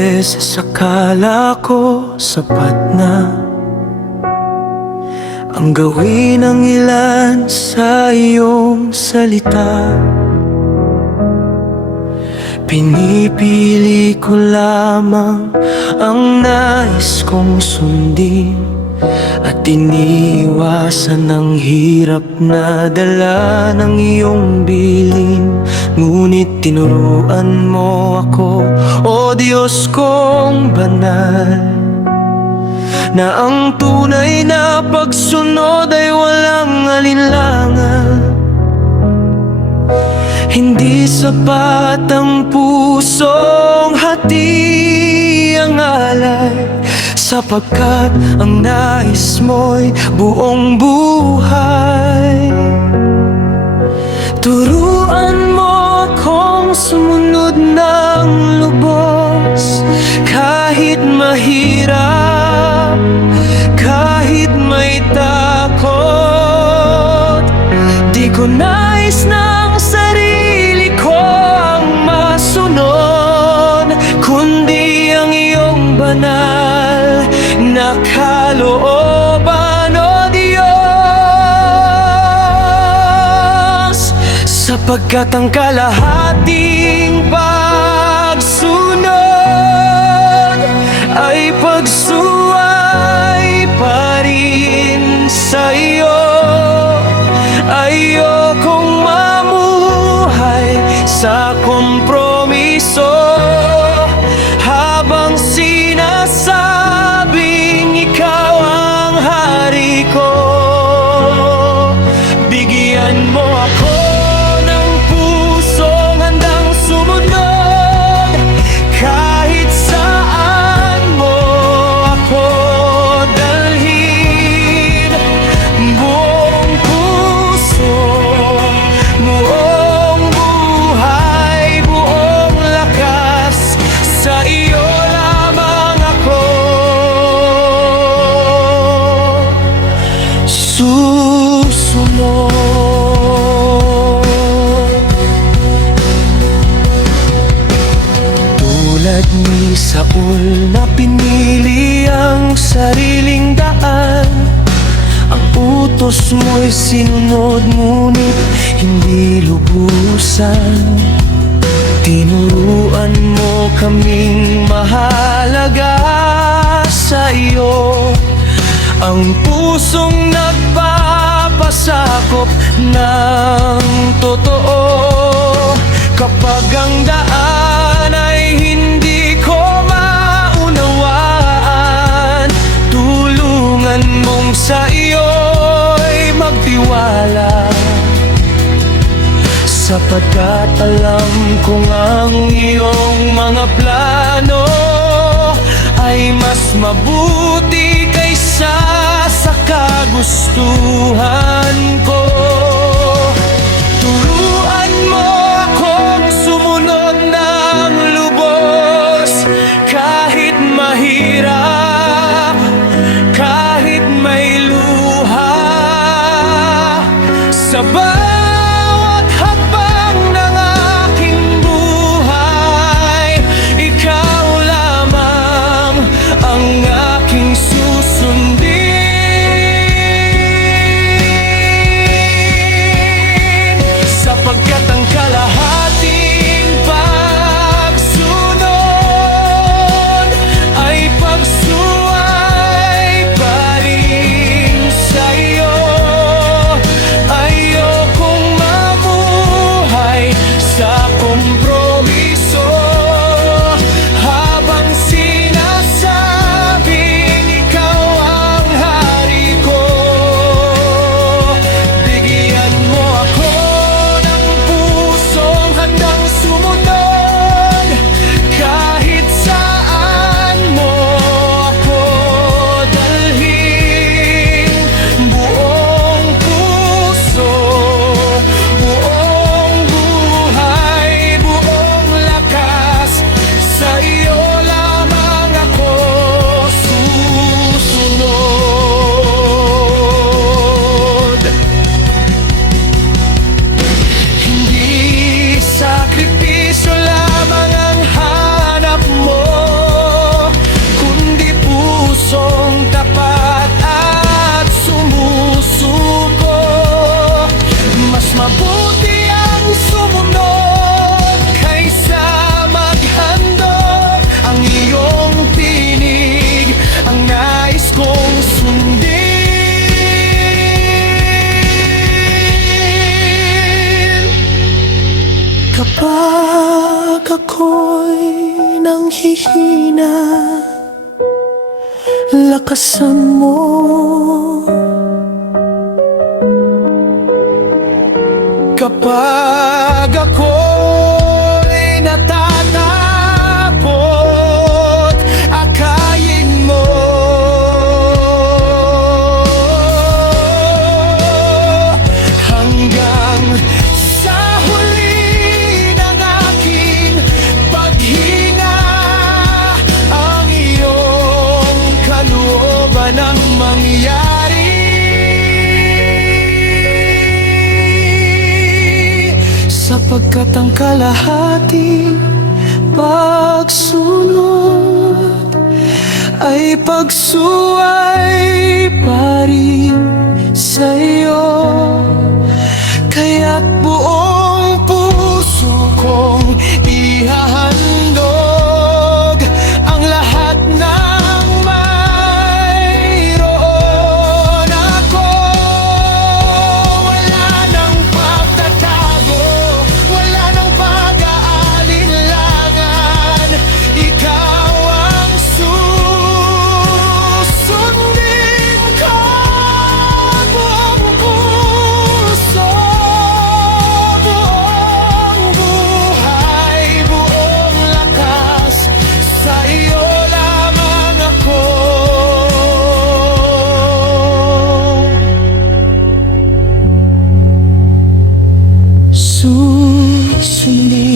beses akala ko sapat na ang gawin ng ilan sa iyong salita. Pinipili ko lamang ang nais kong sundin at iniiwasan ang hirap na dala ng iyong bilin. Ngunit tinuruan mo ako, o Diyos kong banal, na ang tunay na pagsunod ay walang alinlangan. Hindi sapat ang pusong hati ang alay, sapagkat ang nais mo'y buong buhay. Turuan mo akong sumunod ng lubos, kahit mahirap, kahit may takot. Di ko nais ng sarili ko ang masunod, kundi ang iyong banal na kalooban, o Diyos. Sapagkat ang kalahating pagsunod ay pagsuway pa rin sa iyo. Ayokong mamuhay sa kompromiso habang sinasabing ikaw ang hari ko. Bigyan mo ako ng pusong handang sumunod, kahit saan mo ako dalhin. Buong puso, buong buhay, buong lakas, sa iyo lamang ako susunod. Tulad ni Saul na pinili ang sariling daan, ang utos mo'y sinunod, ngunit hindi lubusan. Tinuruan mo kaming mahalaga sa iyo, ang pusong nagpapasakop ng totoo. Kapag ang daan ay hindi ko maunawaan, tulungan mong sa iyo'y magtiwala, sapagkat alam kong ang iyong mga plano ay mas mabuti kaysa sa kagustuhan ko. Turuan mo akong sumunod ng lubos, kahit mahirap, kahit may luha. Sa bawat hakbang ng aking buhay, ikaw lamang ang aking susundin. Sapagkat ang kalahating nanghihina, lakasan mo. Kapag ako'y natatakot, akayin mo hanggang sa huli ng aking paghinga, ang iyong kalooban ang mangyari. Sapagkat ang kalahating pagsunod ay pagsuway pa rin sa'yo. Kaya't buong puso kong ihahandog ang lahat ng mayroon ako. Wala nang pagtatago, wala nang pag-aalinlangan. Ikaw ang susundin ko, buong puso, buong buhay, buong lakas. Sa iyo lamang ako. Susundin